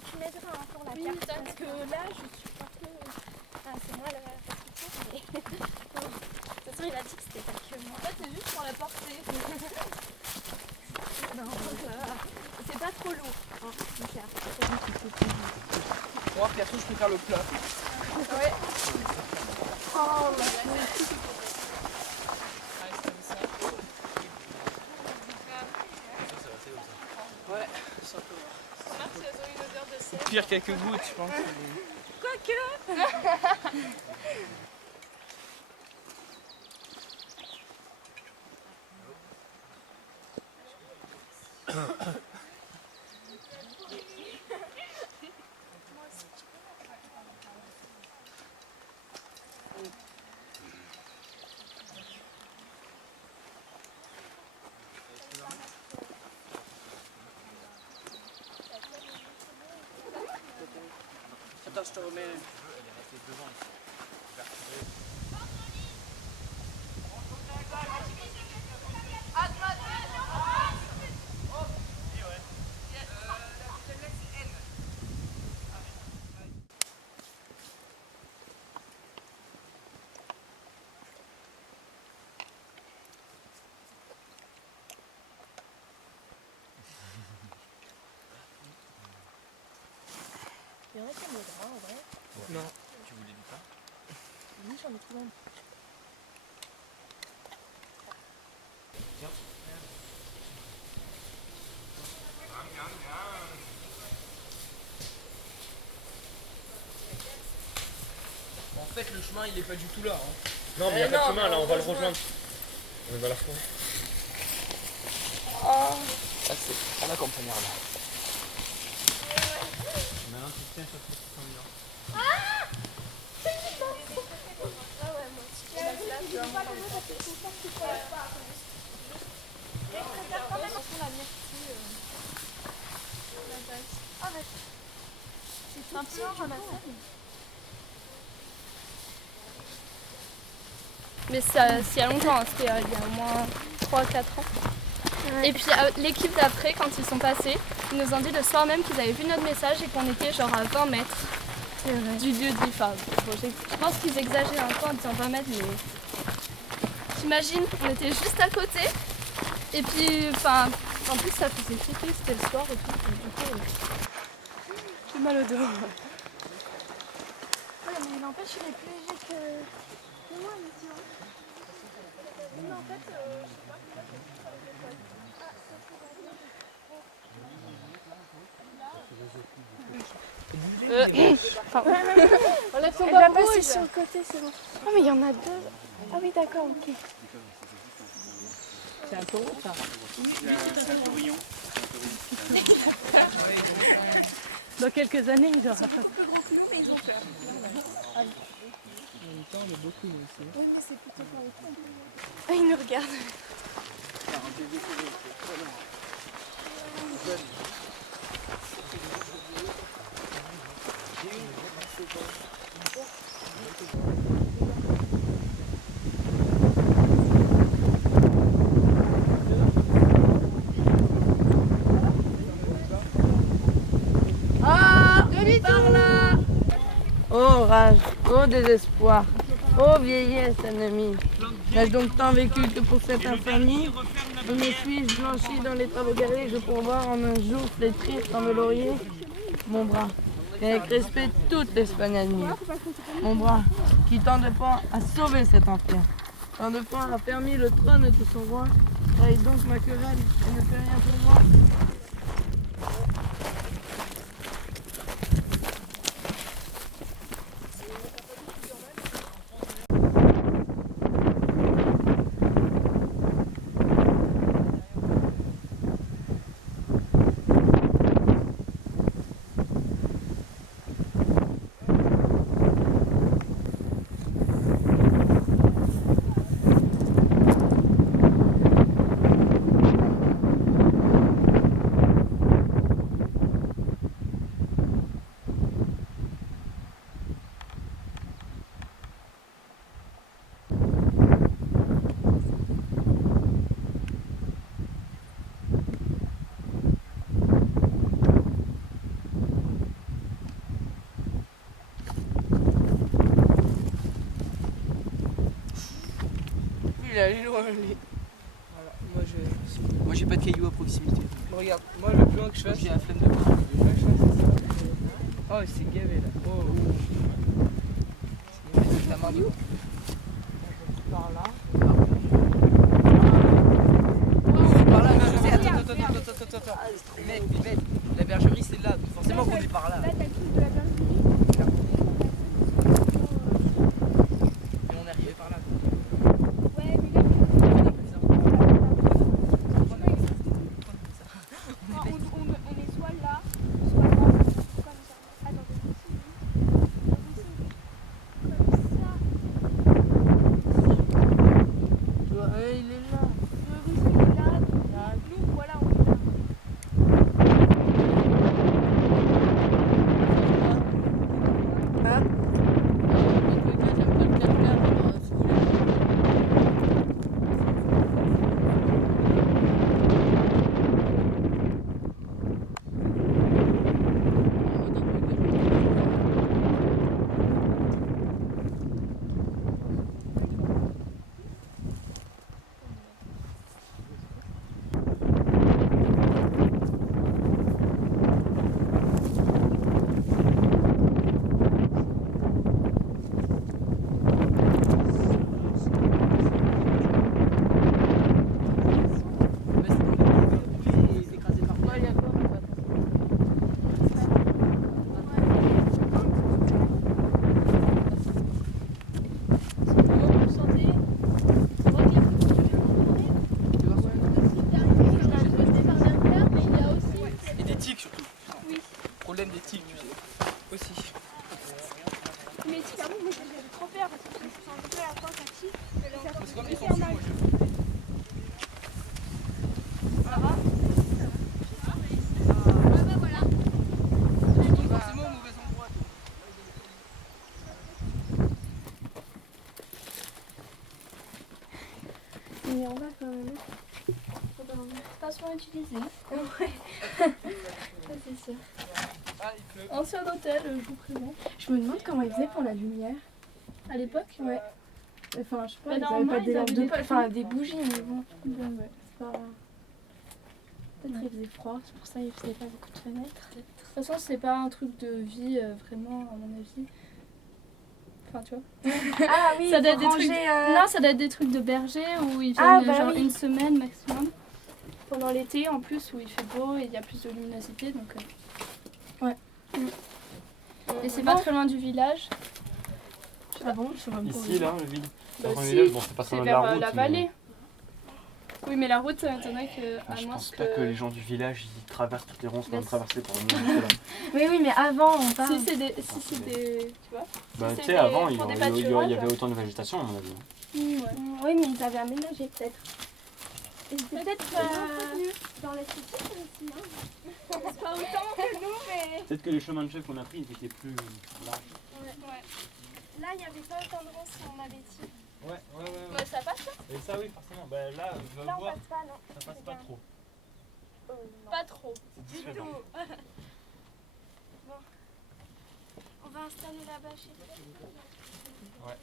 tu m'aideras pour la Oui, carte. parce que là, je suis un peu... Ah, c'est moi la responsable, mais... De toute façon, il a dit que c'était pas que moi. En fait, c'est juste pour la porter. Non, c'est pas trop lourd. Hein, Mika. Moi, perso, je préfère le plat. Ouais. Oh, là, Ouais, simplement. Remarque si elles ont une odeur de sel. Pire quelques gouttes, je pense. Attends, je te remets. Il y en a qui aiment le gras, en vrai. Non. Tu voulais du pain? Oui, j'en ai plein. En fait, le chemin, il est pas du tout là. Hein. Non, mais il n'y a pas de chemin, là, on va le rejoindre. rejoindre. On est dans la forêt. Ah, c'est à la campagnarde. Maintenant, tu tiens sur ce petit mur. C'est un petit peu ramassé. Mais ça, c'est il y a longtemps, hein, c'était il y a au moins 3-4 ans. Ouais. Et puis l'équipe d'après, quand ils sont passés, ils nous ont dit le soir même qu'ils avaient vu notre message et qu'on était genre à 20 mètres du lieu dit. Enfin, bon, je pense qu'ils exagèrent un peu en disant 20 mètres, mais t'imagines, on était juste à côté. Et puis, enfin, en plus ça faisait flipper, c'était le soir et tout. Donc, du coup, j'ai mal au dos. Ouais, mais n'empêche, il est plus léger que moi, monsieur. Mais en fait, je sais pas pourquoi c'est plus avec le sol. On lève son Elle va bambou, passer sur le côté, c'est bon. Ah, mais il y en a deux. Ah oui, d'accord, ok. C'est un taureau, ça. Dans quelques années, ils auront pas. On a beaucoup aussi. Oui, mais c'est plutôt pour les filles. Ah, il nous regarde. Par là! Oh rage, oh désespoir, oh vieillesse ennemie. N'ai-je donc tant vécu que pour cette infamie? Je me suis blanchi dans les travaux guerriers, je pourvoir en un jour flétrir sans me laurier mon bras. Et avec respect toute l'Espagne admire. Mon bras, qui tant de fois a sauvé cet empire, tant de fois a permis le trône de son roi, trahit donc ma querelle et ne fait rien pour moi. il est allé loin, lui. Voilà, moi j'ai pas de cailloux à proximité. Regarde, moi le plus loin que je fasse. J'ai la flemme de prendre. Oh, il s'est gavé là. Oh, C'est la main de par là. Par là, non, je sais, attends. Mec, la bergerie c'est là, donc forcément qu'on est par là. Là, t'as le truc de la bergerie. Et on est arrivé par là. Ouais, mais là, on est soit là, soit là, comme ça. Attends, comme ça. Ouais, il est là. Le ruisseau il est là, nous, voilà, on est là. Hein? Et des tiques surtout. Oui. Problème des tiques, tu sais. Aussi. Mais si, par contre, moi j'avais trop peur parce que je suis un peu à la fin, ça tire. Parce que comme ils sont dessus, moi je. Je tombe forcément au mauvais endroit. Mais on va quand même. Pas souvent utilisé. Ouais. Ça c'est sûr. Ah, il pleut. Ancien hôtel, je vous présente. Je me demande comment ils faisaient pour la lumière. À l'époque, Ouais. Enfin, je sais pas, Mais ils normalement, avaient pas des ils lampes avaient de... des- Enfin, des bougies, mais bon. ouais. C'est pas... Peut-être il faisait froid, c'est pour ça qu'il faisait pas beaucoup de fenêtres. De toute façon, c'est pas un truc de vie vraiment, à mon avis. Enfin, tu vois. Ah oui, Ça doit pour être des trucs. ranger, Non, ça doit être des trucs de berger où ils viennent Ah, bah genre oui. une semaine maximum. Pendant l'été, en plus, où il fait beau et il y a plus de luminosité, donc. Ouais. Et c'est pas très loin du village. Ah bon, je sais même pas. Ici, là, le vide. Bah, Dans un si, village, bon, c'est pas c'est très loin de vers la route. la mais- vallée. Oui, mais la route, ça m'étonnerait que. Ah, à je moins pense pas que les gens du village ils traversent toutes les ronces qu'on Bah, a traversées pour venir jusque-là. Oui, oui, mais avant, on parle. Si c'est des. Si c'est des. Tu vois Bah, c'est tu sais, des- avant, pour des il y pâturages. avait autant de végétation, à mon avis. Ouais. Oui, mais ils avaient aménagé peut-être. Et c'était peut-être dans la cité aussi, hein. Pas autant que nous, mais. Peut-être que les chemins de chef qu'on a pris, ils étaient plus larges. Ouais. Là, il n'y avait pas autant de ronces si on avait dit. Ouais. Ouais, ça passe là Et ça, oui, forcément. Bah, là, tu vas Là, on voir, passe pas, non. ça passe pas trop. Non. Pas trop. C'est différent. On va installer la bâche. Ouais.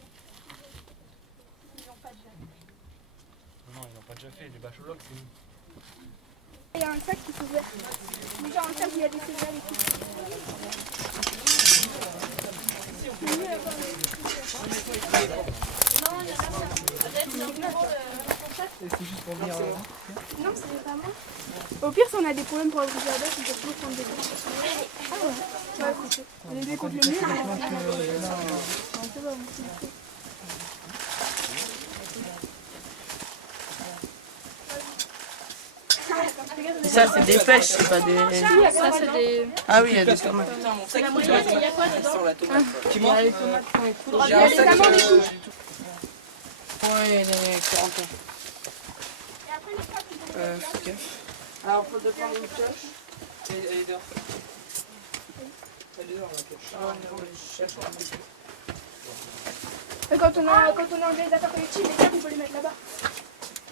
Ils n'ont pas déjà. Non, ils n'ont pas déjà fait. Les bâches au loc, c'est nous. Il y a un sac qui s'ouvre. Mais genre un sac où il y a des céréales et tout. Et c'est juste pour venir. Non, c'est pas moi. Au pire, si on a des problèmes pour ouvrir la bâche, on peut toujours prendre des coups. Ah ouais. Tu vas écouter. Les deux contre le mur. Ça, c'est des pêches, c'est pas des... Ça, c'est des. Ah oui, il y a des tomates. Putain, mon sac, il y a quoi dedans? Sans la tomate. Tu Il y a les tomates quand ils coulent. J'ai un sac. Ouais, il y a des 40 ans. Fais gaffe. Alors, faut prendre une pioche. Elle est dehors. Elle est dehors, la pioche. Et quand on a enlevé les affaires collectives, les câbles, on peut les mettre là-bas.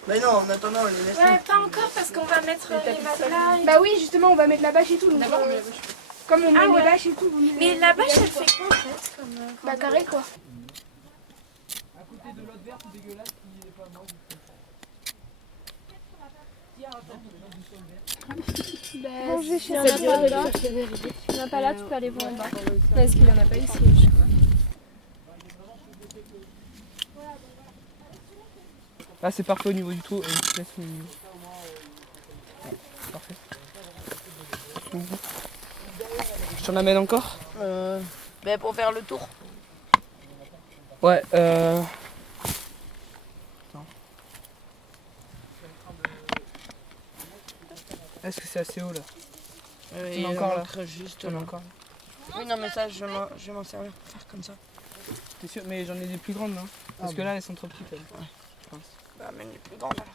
Mais non, en attendant, on les laisse. Ouais, pas encore parce qu'on va mettre les matelas. Bah oui, justement, on va mettre la bâche et tout. Donc, comme on met les bâches et tout. on met Mais les- la bâche, elle fait quoi en fait comme, Bah carré quoi. À côté de l'autre verre tout dégueulasse qui est pas mort. Ben, si on n'a pas là, tu n'as pas là, tu peux aller voir en bas. Parce qu'il n'y en a pas ici, je crois. Là c'est parfait au niveau du trou. Parfait. Je t'en amène encore? Ben pour faire le tour. Ouais, Est-ce que c'est assez haut là? Il encore là. juste T'en as encore là. Oui, non, mais ça, je vais m'en servir pour faire comme ça. T'es sûr? Mais j'en ai des plus grandes là. Parce que là elles sont trop petites. Elles. Ouais. Je pense. Bah, même les plus grandes alors.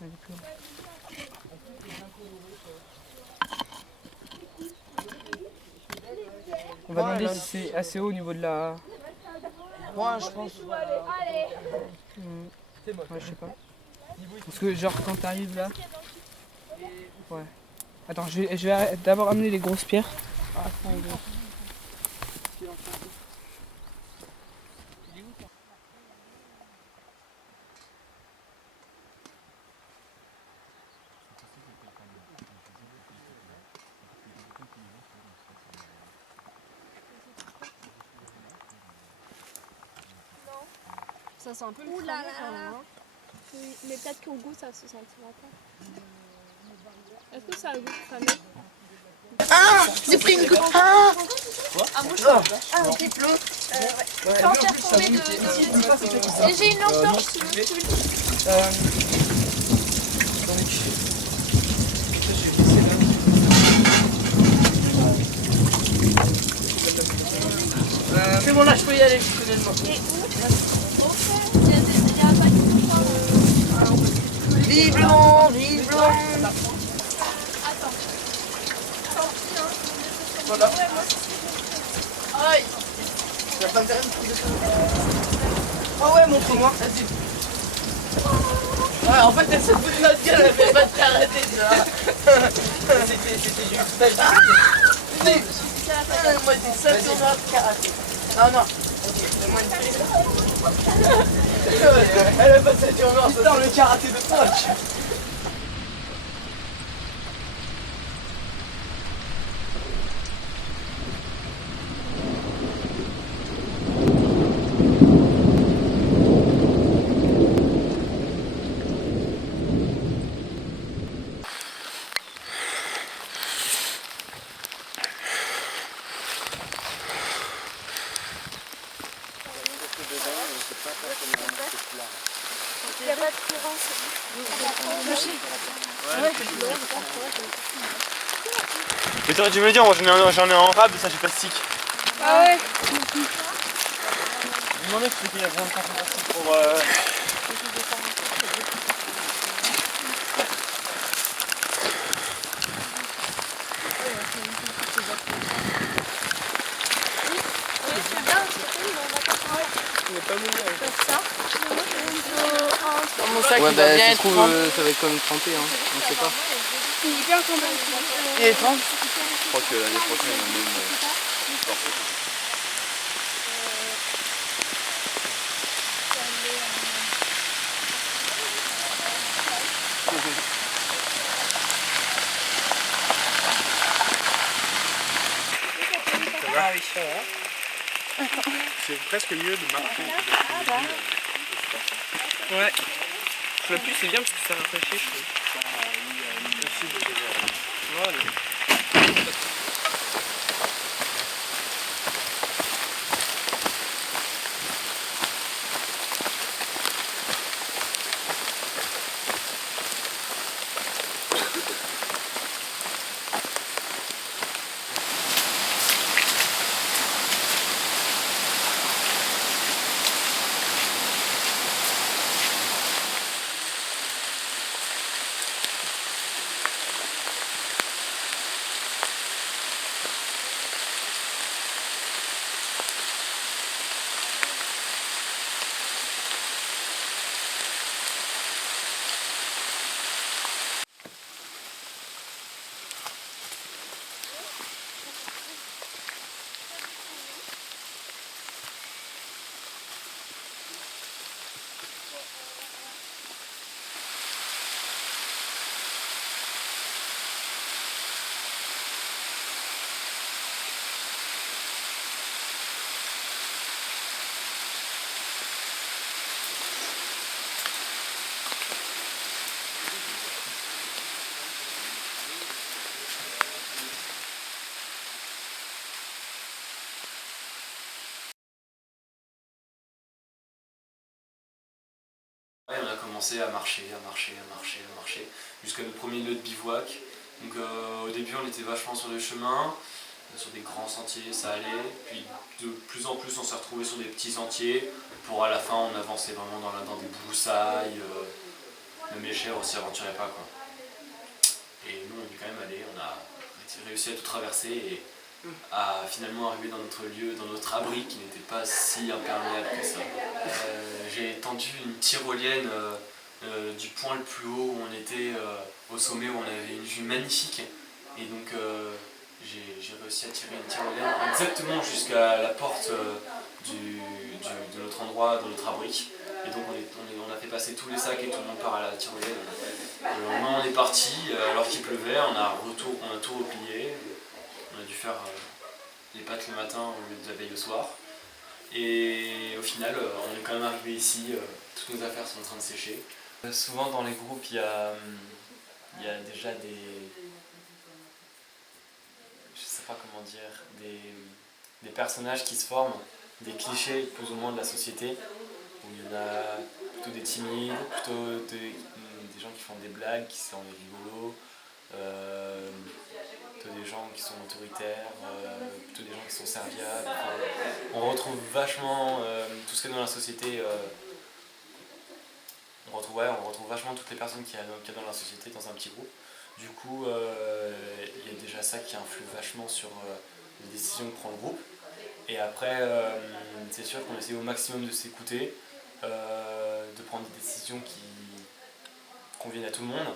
Ouais, des plus grandes. On va Ouais, demander là. si c'est assez haut au niveau de la... Moi, je pense. Ouais, je sais pas. Parce que genre quand t'arrives là... Ouais. Attends, je vais d'abord amener les grosses pierres. Ça sent un peu le Ouh là cramé, là quand là. même, hein. Oui, mais peut-être qu'au goût, ça se sentira pas. Est-ce que ça a le goût de cramé? J'ai pris une goutte. Un petit plot. Sans faire tomber de... Et j'ai une lampe torche si tu veux. C'est bon, là, je peux y aller, je connais le mot. Il y a un paquet de Vive Londres, vive Londres. Voilà. Aïe. Tu vas pas me faire une prise de ça? Oh ouais, montre-moi, vas-y. Ouais, en fait, elle se fout de notre gueule, elle fait pas de karaté, déjà. C'était juste stage de moi, j'ai 5 tournois de karaté. Non, non. Ok, donne-moi une prise. Elle a pas 7 tournois, putain, le karaté de poche. Il n'y a pas de courant. Mais t'aurais dû me le dire, moi j'en ai en rab, ça j'ai plastique. Ah ouais. Je me demandais si qu'il y avait un carton plastique pour... Mon sac, Ouais, il va bah bien ça se être trouve, trempé. ça va être comme trempé, hein. On sait pas. Il est hyper content. Il est trempé. Je crois que l'année prochaine on a même... Ah oui, ça va. C'est presque mieux de marcher que de Ouais. Le plus c'est bien parce que ça rafraîchit, je trouve. Voilà. commencé à marcher, jusqu'à notre premier lieu de bivouac. Donc au début on était vachement sur le chemin, sur des grands sentiers, ça allait. Puis de plus en plus on s'est retrouvé sur des petits sentiers. Pour à la fin on avançait vraiment dans des broussailles. Même les chèvres on s'y aventurait pas quoi. Et nous on est quand même allés, on a réussi à tout traverser et à finalement arriver dans notre lieu, dans notre abri qui n'était pas si imperméable que ça. J'ai tendu une tyrolienne du point le plus haut où on était, au sommet où on avait une vue magnifique. Et donc j'ai réussi à tirer une tyrolienne exactement jusqu'à la porte de notre endroit, de notre abri. Et donc on a fait passer tous les sacs et tout le monde part à la tyrolienne. Au moment où on est parti, alors qu'il pleuvait, on a tout replié. On a dû faire les pâtes le matin au lieu de la veille le soir. Et au final, on est quand même arrivé ici, toutes nos affaires sont en train de sécher. Souvent dans les groupes, il y a déjà je sais pas comment dire, des personnages qui se forment, des clichés plus ou moins de la société, où il y en a plutôt des timides, plutôt des gens qui font des blagues, qui sont rigolos, plutôt des gens qui sont autoritaires, plutôt des gens qui sont serviables. Enfin, on retrouve vachement tout ce qu'il y a dans la société. On retrouve vachement toutes les personnes qu'il y a dans la société dans un petit groupe. Du coup, il y a déjà ça qui influe vachement sur les décisions que prend le groupe. Et après, c'est sûr qu'on essaie au maximum de s'écouter, de prendre des décisions qui conviennent à tout le monde.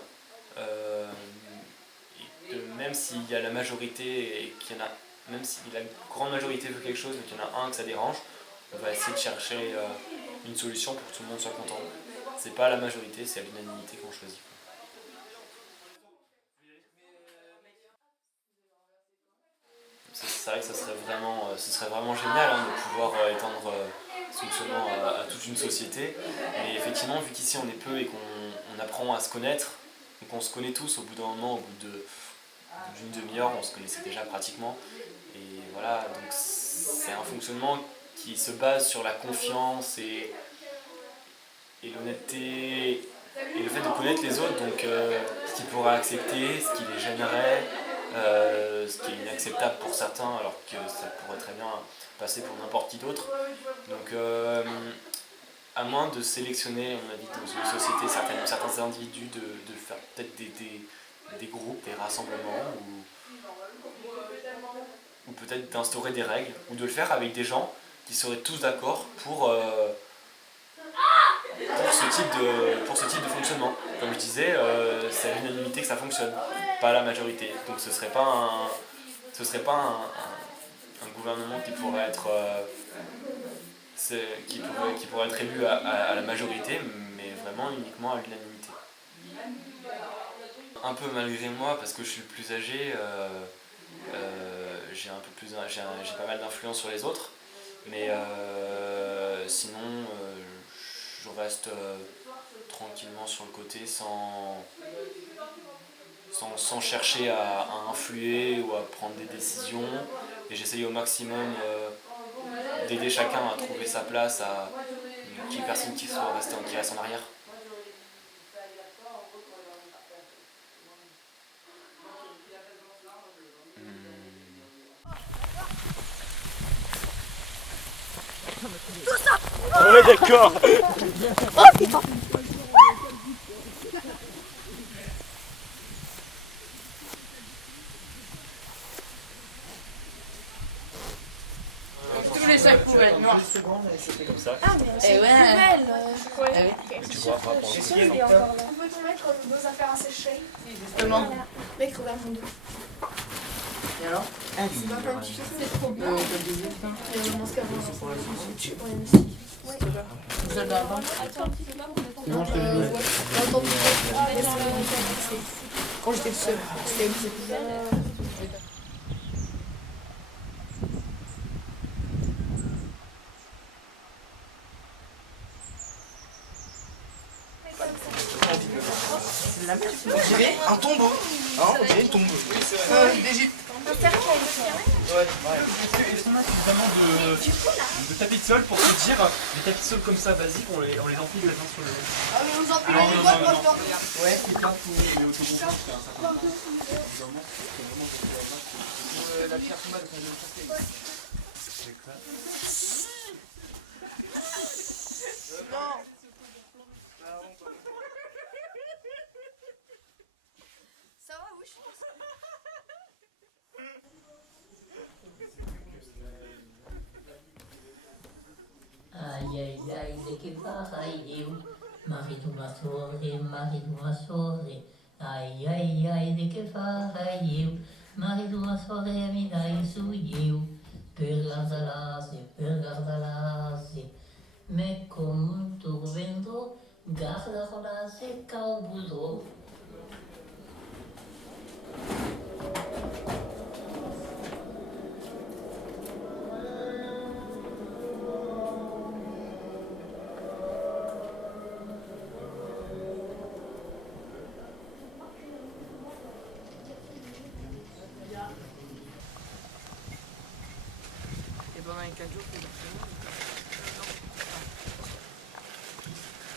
Et que même s'il y a la majorité et qu'il y en a, même si la grande majorité veut quelque chose mais qu'il y en a un que ça dérange, on va essayer de chercher une solution pour que tout le monde soit content. C'est pas la majorité, c'est à l'unanimité qu'on choisit. C'est vrai que ce serait vraiment génial de pouvoir étendre ce fonctionnement à toute une société. Mais effectivement, vu qu'ici on est peu et qu'on apprend à se connaître, donc on se connaît tous au bout d'un moment, au bout d'une demi-heure, on se connaissait déjà pratiquement. Et voilà, donc c'est un fonctionnement qui se base sur la confiance et l'honnêteté et le fait de connaître les autres, donc ce qu'ils pourraient accepter, ce qui les gênerait, ce qui est inacceptable pour certains alors que ça pourrait très bien passer pour n'importe qui d'autre. Donc à moins de sélectionner, on a dit dans une société certains individus, de faire peut-être des groupes, des rassemblements ou peut-être d'instaurer des règles ou de le faire avec des gens qui seraient tous d'accord pour ce type de fonctionnement. Comme je disais, c'est à l'unanimité que ça fonctionne, pas à la majorité. Donc ce serait pas un gouvernement qui pourrait être élu à la majorité, mais vraiment uniquement à l'unanimité. Un peu malgré moi, parce que je suis le plus âgé, j'ai pas mal d'influence sur les autres, mais sinon je reste tranquillement sur le côté sans chercher à influer ou à prendre des décisions, et j'essaye au maximum d'aider chacun à trouver sa place, qu'il n'y ait personne qui reste en arrière. Ouais, d'accord. Oh putain. Tous les sacs poubelles noirs. Comme ça. Ah mais c'est Eh ouais. poubelle. Tu vois, pas pour Je suis sûre qu'il est encore là. On peut tout mettre nos affaires à sécher. Justement. Mec, regarde mon dos. Et alors? C'est pas comme tu fais, c'est trop bien. On peut le dire. Il y a un mascara. Ouais, mais si. Ouais. Vous allez avoir. Non, je te le dis. Quand j'étais seule, c'était avec ses poubelles. C'est de la merde. On dirait un tombeau. Hein, on dirait une tombe. d'Égypte. Un cercueil. Ouais. Est-ce qu'on a suffisamment de tapis de sol pour se dire les tapis de sol comme ça basiques, on les enfile les uns sur les autres? Ah mais vous enfilez Non, les non, boîtes, non, moi non. je t'en Ouais, c'est pas pour les automobiles, c'est un certain nombre. La pierre tombale, ça vient de chercher. Ça va, oui, je pense. Ai, ai, ai, de que farei eu? Marido Massore, marido Massore. Ai, ai, ai, de que farei eu? Marido Massore, a me dai sou eu. Per guardalasse. Me como tu vendo, guardalasse calbudo. Et pendant les 4 jours, c'est forcément.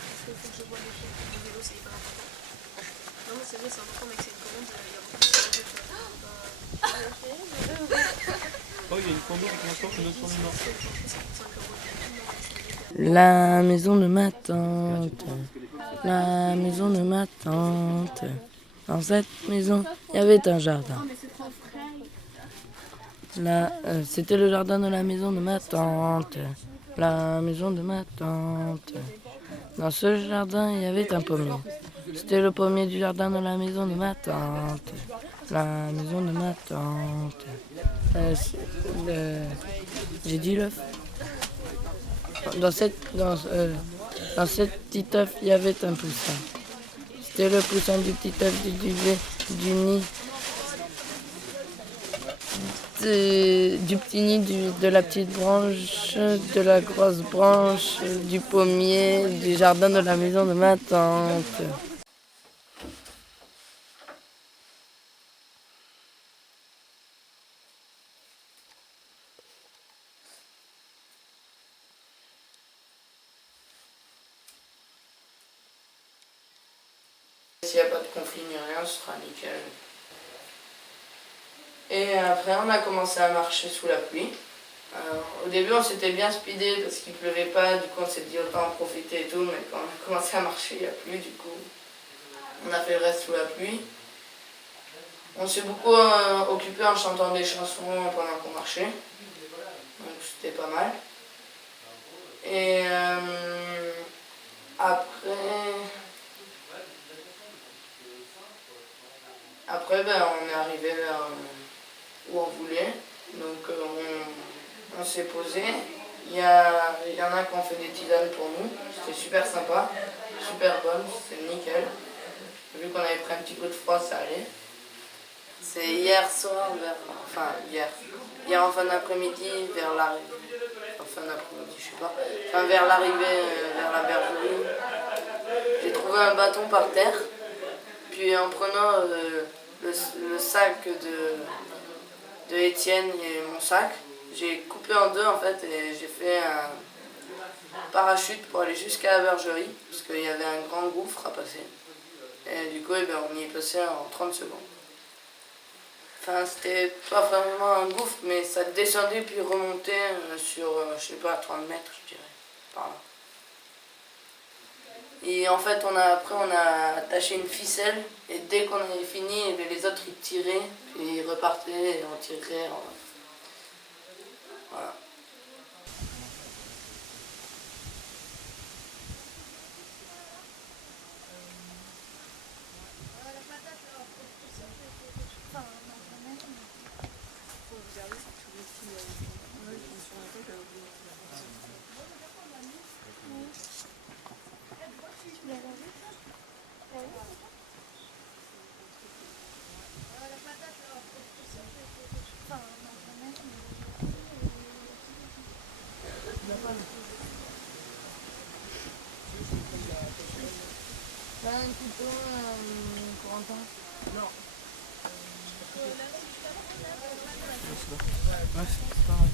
Parce qu'il faut que je vois les films. Le vélo, c'est hyper important. Non, mais c'est vrai, c'est important, mais que c'est une commande, il y a beaucoup de choses à faire. Oh, il y a une commande qui m'en que 900 000 morts. La maison de ma tante, la maison de ma tante. Dans cette maison, il y avait un jardin. Là, c'était le jardin de la maison de ma tante. La maison de ma tante. Dans ce jardin, il y avait un pommier. C'était le pommier du jardin de la maison de ma tante. La maison de ma tante. J'ai dit l'œuf. Dans cette petite œuf, il y avait un poussin. C'était le poussin du petit œuf, du nid. Du petit nid, de la petite branche, de la grosse branche, du pommier, du jardin de la maison de ma tante. S'il n'y a pas de conflit ni rien, ce sera nickel. Et après, on a commencé à marcher sous la pluie. Au début, on s'était bien speedé parce qu'il pleuvait pas, du coup on s'est dit autant en profiter et tout, mais quand on a commencé à marcher, il n'y a plus, du coup on a fait le reste sous la pluie. On s'est beaucoup occupé en chantant des chansons pendant qu'on marchait, donc c'était pas mal. Et après on est arrivé vers où on voulait, donc on s'est posé. Il y en a qui ont fait des tisanes pour nous, c'était super sympa, super bonne, c'était nickel. Vu qu'on avait pris un petit peu de froid, ça allait. C'est hier soir, hier en fin d'après-midi, vers l'arrivée, vers l'arrivée vers la bergerie, j'ai trouvé un bâton par terre, puis en prenant le sac de Étienne et mon sac, j'ai coupé en deux en fait et j'ai fait un parachute pour aller jusqu'à la bergerie parce qu'il y avait un grand gouffre à passer. Et du coup, on y est passé en 30 secondes. Enfin, c'était pas vraiment un gouffre, mais ça descendait puis remontait sur, je sais pas, 30 mètres, je dirais, par là. Et en fait, après, on a attaché une ficelle, et dès qu'on avait fini, les autres, ils tiraient, puis ils repartaient, et on tirait. Voilà. T'as un couteau, Corentin? Non. pas. Bref, c'est pas grave.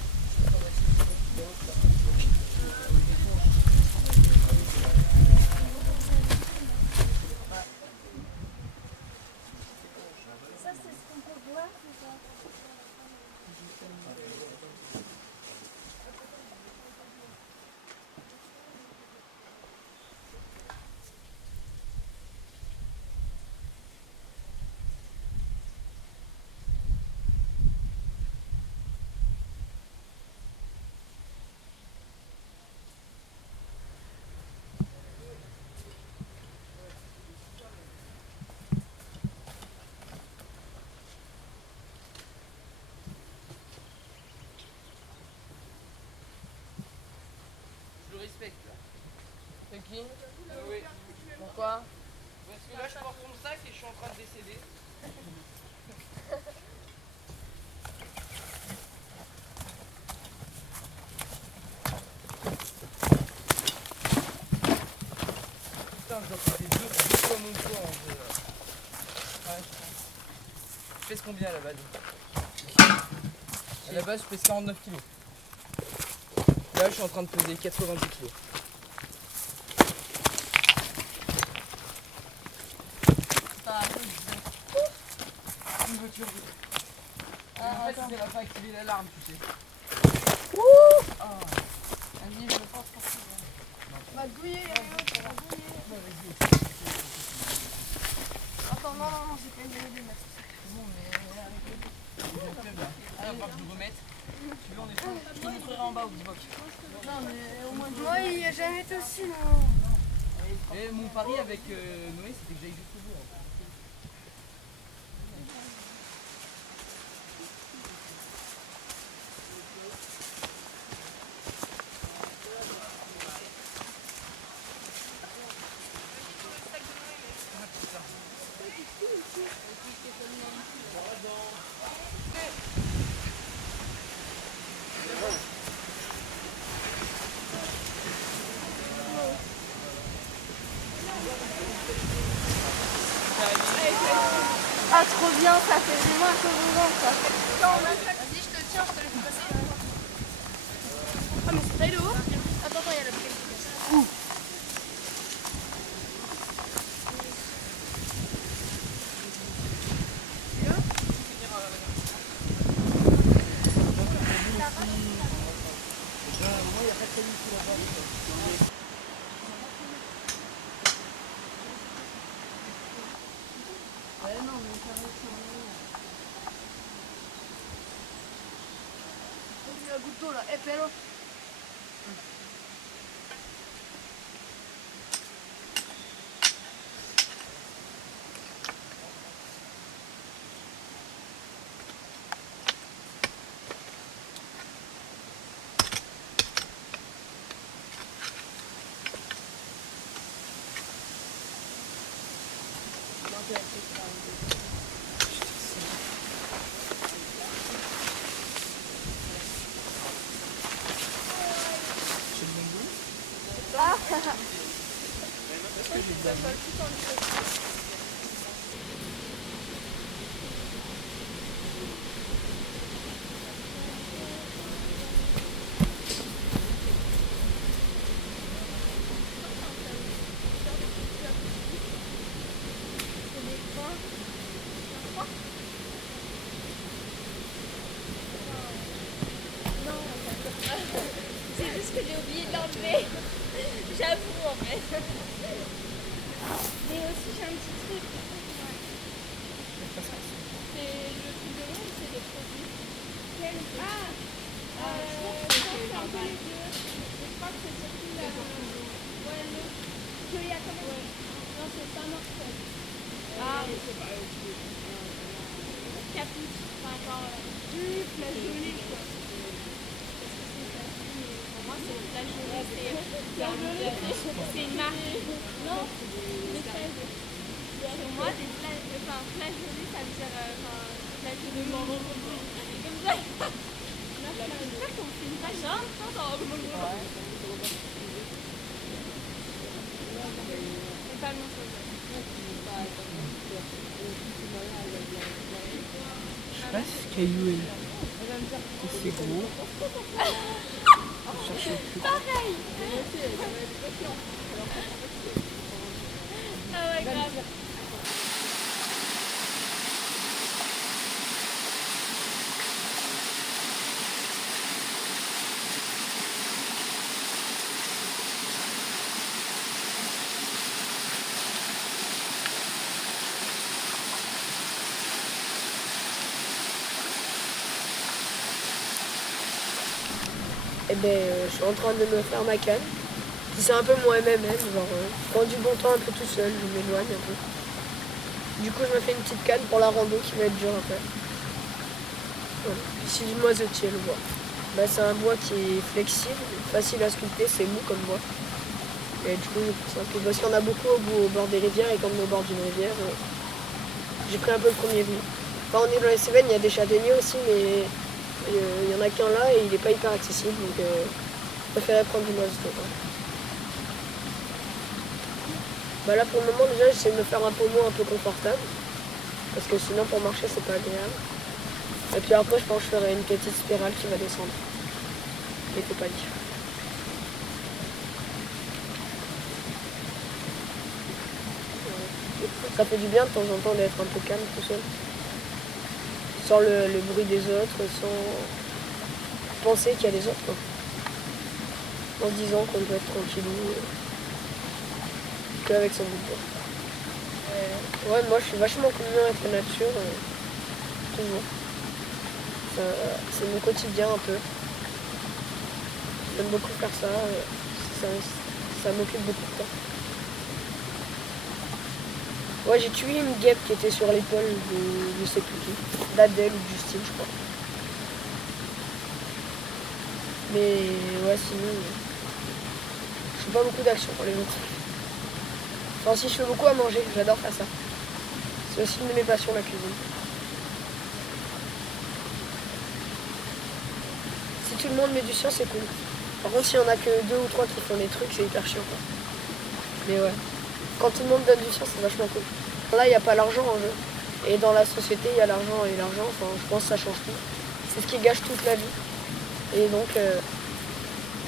Ça, c'est ce qu'on peut voir ou pas? Je le respecte là. C'est qui? Oui. Pourquoi? Parce que là je porte son sac et je suis en train de décéder. Putain, je dois porter deux fois mon poids en jeu. Ouais, je pèse combien à la base? À la base je pèse 49 kilos. Là je suis en train de peser 90 kilos. Une voiture. En fait, ça va pas activer l'alarme, tu sais. Vas-y, je pense qu'on peut. On va douiller, on va douiller. Attends, non, j'ai pas une idée. Bon, mais avec le ah, on va que je le remette. Tu veux, on est chaud. Je te montrerai en bas au Xbox. Non, mais au moins moi, il n'y a jamais été aussi, non. Et mon pari avec Noé, c'était que j'aille jusqu'au bout. Hein. Ah, trop bien, ça fait vraiment un peu mouvant, ça. Vas-y, je te tiens, je te laisse passer. Ah, mais c'est très lourd. Attends, il y a la bouteille. La goutte d'eau là, pero. C'est juste que j'ai oublié de l'enlever. J'avoue en fait. Mais aussi j'ai un petit truc. C'est le truc de l'eau ou c'est des produits? Quel? Ah je pense que c'est un peu les deux. Je crois que c'est surtout la... Ouais, l'eau. Qu'il y a quand même... Non, c'est pas mortel. Ah, capuche. Enfin, genre... la jolie quoi. Moi, c'est la jolie, c'est une marque. Non, mais pour moi, des flageolets, ça veut dire flageolet. Comme ça. J'espère qu'on fait une page. Non, c'est pas le nom. Je sais pas si ce caillou est là. C'est gros. Pareil. Ah ouais, grave. Eh ben, je suis en train de me faire ma canne. C'est un peu mon MMM, genre, je prends du bon temps un peu tout seul, je m'éloigne un peu. Du coup, je me fais une petite canne pour la rando qui va être dure à faire. Voilà. Ici, du noisetier, le bois. Bah, c'est un bois qui est flexible, facile à sculpter, c'est mou comme bois. Et du coup, c'est un peu... parce qu'il y en a beaucoup au bord des rivières, et comme au bord d'une rivière, j'ai pris un peu le premier venu. Enfin, on est dans les Cévennes, il y a des châtaigniers aussi, mais il y en a qu'un là et il n'est pas hyper accessible, donc je préférais prendre du noisetier. Bah là pour le moment déjà j'essaie de me faire un pommeau un peu confortable parce que sinon pour marcher c'est pas agréable. Et puis après je pense que je ferai une petite spirale qui va descendre. Mais faut pas dire. Ça fait du bien de temps en temps d'être un peu calme tout seul. Sans le bruit des autres, sans penser qu'il y a des autres quoi. En se disant qu'on peut être tranquillou. Avec son bout de bois. Ouais, moi je suis vachement commun avec la nature, toujours. C'est mon quotidien un peu. J'aime beaucoup faire ça, ça m'occupe beaucoup de temps. Ouais, j'ai tué une guêpe qui était sur l'épaule de je sais plus qui, d'Adèle ou de Justine je crois. Mais ouais, sinon, je fais pas beaucoup d'action pour les autres. Enfin, si je fais beaucoup à manger, j'adore faire ça. C'est aussi une de mes passions, la cuisine. Si tout le monde met du sien, c'est cool. Par contre, s'il y en a que 2 ou 3 qui font des trucs, c'est hyper chiant quoi. Mais ouais, quand tout le monde donne du sien, c'est vachement cool. Là, il n'y a pas l'argent en jeu. Et dans la société, il y a l'argent et l'argent, enfin, je pense que ça change tout. C'est ce qui gâche toute la vie. Et donc,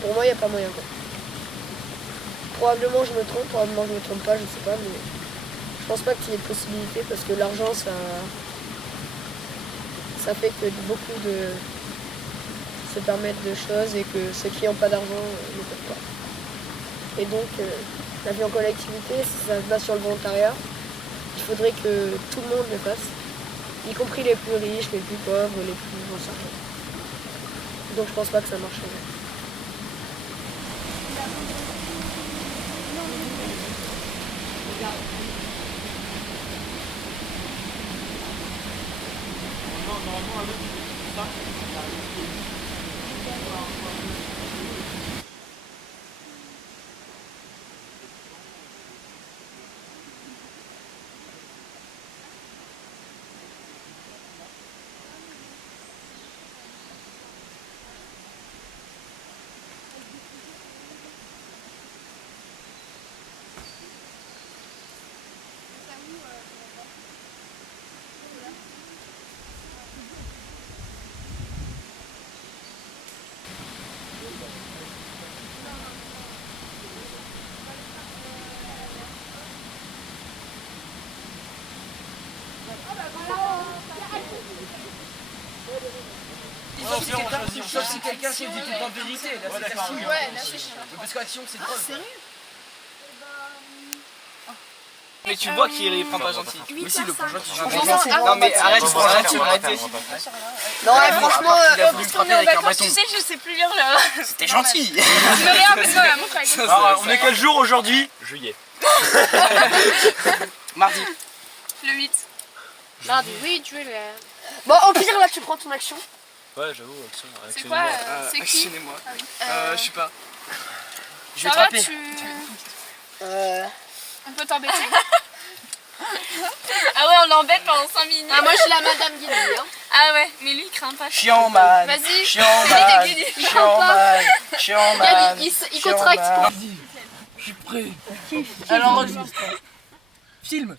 pour moi, il n'y a pas moyen quoi. Probablement je me trompe, probablement je me trompe pas, je sais pas, mais je pense pas qu'il y ait de possibilité parce que l'argent ça fait que beaucoup de se permettre de choses et que ceux qui n'ont pas d'argent ne peuvent pas. Et donc la vie en collectivité, si ça se base sur le volontariat, il faudrait que tout le monde le fasse, y compris les plus riches, les plus pauvres, les plus incertains. Donc je pense pas que ça marcherait. Sauf si quelqu'un s'est dit toute en vérité, là c'est Action. Ouais, là c'est chiant. Parce qu'Action c'est drôle. Sérieux? Mais tu vois qu'il est pas gentil. Mais si, le pas gentil. Non mais arrête. Non, franchement, parce qu'on est en vacances, tu sais, je sais plus lire le... C'était gentil. Mais rien, parce qu'on a montré avec ça. Alors, on est quel jour aujourd'hui? Juillet. Mardi. Le 8. Mardi, oui, tu es là. bon, au pire, là, tu prends ton action. Ouais, j'avoue, C'est quoi c'est qui? Actionnez-moi. Ah oui. Je sais pas. Je vais Ça va, trapper. On peut t'embêter? Ah ouais, on l'embête pendant 5 minutes. Ah, moi, je suis la madame Guinée. Hein. Ah ouais, mais lui il craint pas. Chiant man. Vas-y. Chiant man. Chiant man. Chiant man. Il contracte pour... Vas-y. Je suis prêt. Alors enregistre. Filme.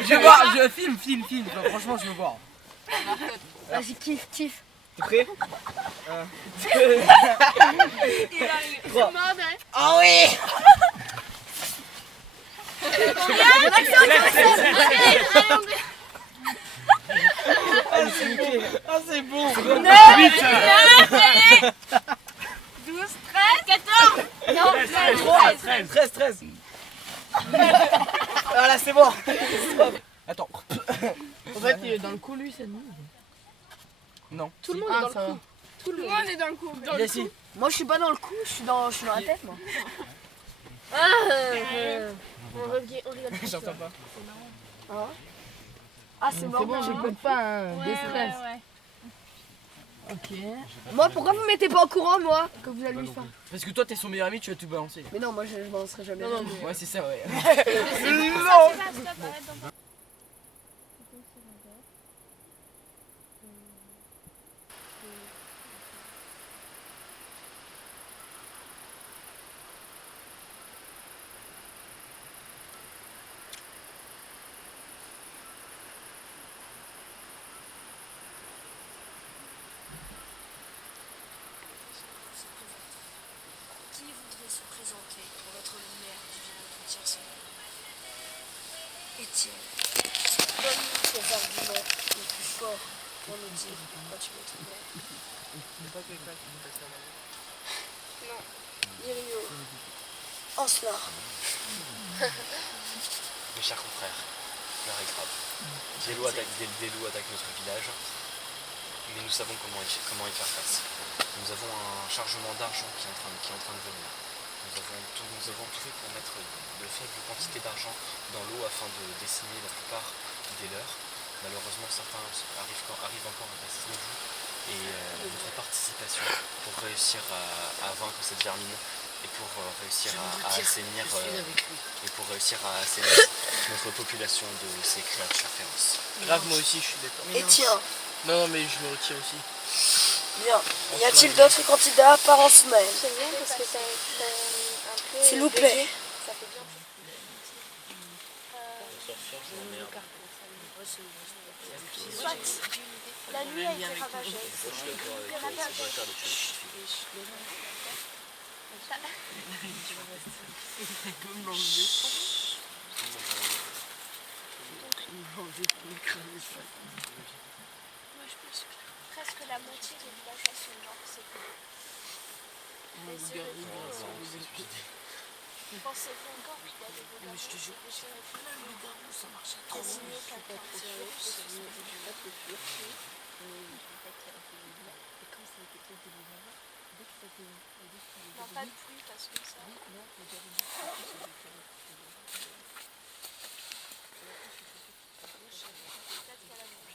Je veux voir, filme. Franchement, je veux voir. Vas-y, kiffe. T'es prêt? Trois. Ah oui! Ah c'est bon! 12, 13, 14. Non, 13. 13. Ah là c'est bon! Attends. En fait, il est dans le coup, lui, c'est nous. Non. Tout le monde est dans le coup. Tout le monde est dans le coup. Il est ici. Moi, je suis pas dans le coup, je suis dans la tête, moi. On rigole. J'entends pas. Ah, c'est C'est mort. bon, j'écoute pas, hein. Déstress. Ouais. Ok. Moi, pourquoi vous mettez pas au courant, moi, que vous allez lui faire? Parce que toi t'es son meilleur ami, tu vas tout balancer. Mais non, moi, je balancerai jamais. Ouais c'est ça ouais. Qui voudrait se présenter pour être le maire du village de Tierson? Étienne, donne-nous tes arguments les plus forts pour nous dire pourquoi tu veux être maire. Non. Irio. Ancelard. Mes chers confrères, l'heure est grave. Des loups attaquent notre village, mais nous savons comment y faire face. Nous avons un chargement d'argent qui est en train de venir. Nous avons tout fait pour mettre de faibles quantités d'argent dans l'eau afin de dessiner la plupart des leurs. Malheureusement, certains arrivent encore à passer vous et votre participation pour réussir à vaincre cette vermine et pour réussir à assainir notre population de ces créatures féroces. Grave moi aussi je suis d'accord. Étienne. Non mais je me retire aussi. Bien. Y a-t-il d'autres candidats par en semaine? C'est bien parce que ça un peu. S'il vous plaît. Ça fait bien. Soit la nuit a été ravagée. Moi je pense que presque la moitié des villageois sont morts, c'est cool. Pensez-vous encore qu'il y a des vogards? Mais je te jure, ça marche trop bien. Non, pas de pluie parce que ça. Peut-être qu'elle a mangé.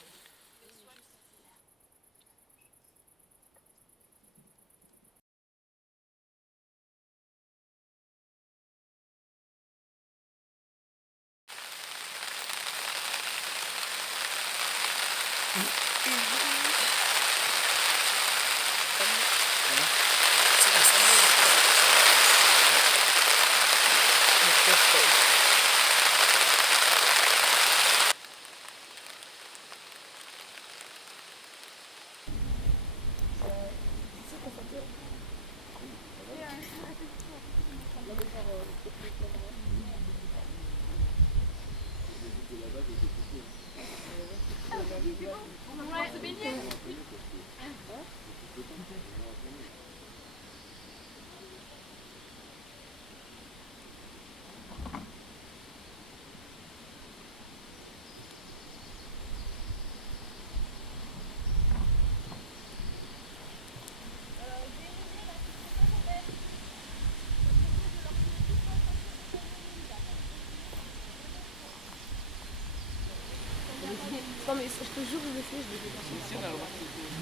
Non mais je te jure, je l'ai fait, je l'ai fait.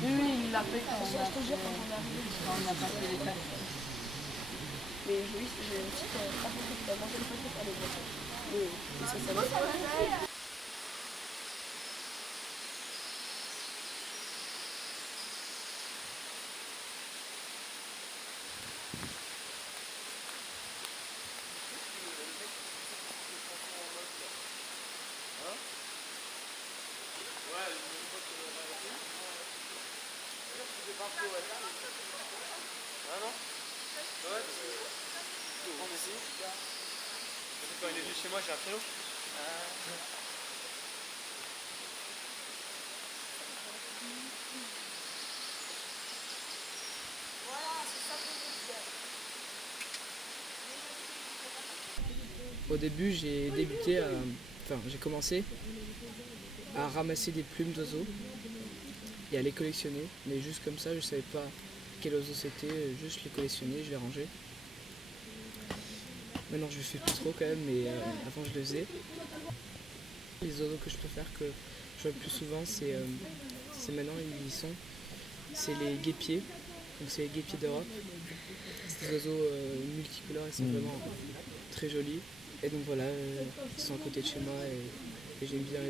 Oui, il l'a fait quand Je te jure, quand on est arrivé, on a passé les taxes. mais j'ai aussi pas beaucoup de manger le paquet pour les voitures. Mais ça va. Ah non? Ouais, parce que... On essaye. Quand il est venu chez moi, j'ai un piano. Au début, j'ai commencé à ramasser des plumes d'oiseaux et à les collectionner, mais juste comme ça, je savais pas quel oiseau c'était, juste je les collectionnais, je les rangeais. Maintenant je le fais plus trop quand même, mais avant je le faisais. Les oiseaux que je préfère que je vois le plus souvent, c'est maintenant c'est les guépiers, donc c'est les guépiers d'Europe. C'est des oiseaux multicolores et c'est vraiment très jolis. Et donc voilà, ils sont à côté de chez moi et j'aime bien les